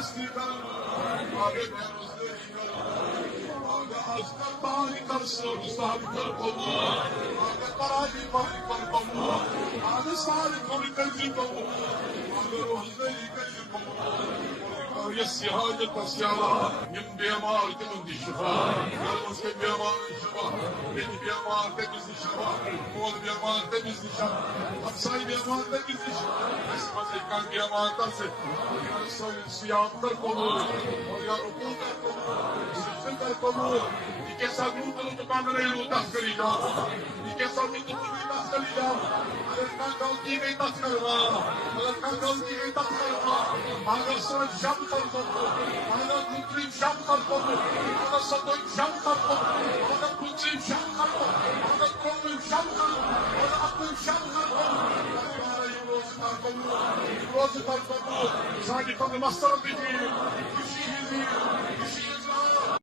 دستی کر آگے بےروزگاری کر آگے آج پانی کر صاحب کر بابو آگے پراجی پانی کر بابو آگے ساری کوئی کرجی بابو آگے روزگاری کرجی بابو يسي حاجة السيارة من بيمار تمندي شفاء يلمس بيمار شفاء من بيمار تمزي شفاء مول بيمار تمزي شفاء همساي بيمار تمزي شفاء اسمع كان بيمار تمزي يرسل الصيام تركضوا ويا ركوع تركضوا سجن تركضوا يكسر نوتلو تبامريلو تسكري جا يكسر نوتلو تسكري جا اگر كان غلطي میں تسكروا اگر كان غلطي میں تسكروا اگر سر شب Ana kutrim şam kalkmadı. Ana satoyim şam kalkmadı. Ana kutrim şam kalkmadı. Ana kromim şam kalkmadı. Ana aklım şam kalkmadı. Ana yuvası kalkmadı. Yuvası kalkmadı. Sadece kanı mastarım dedi. Kişi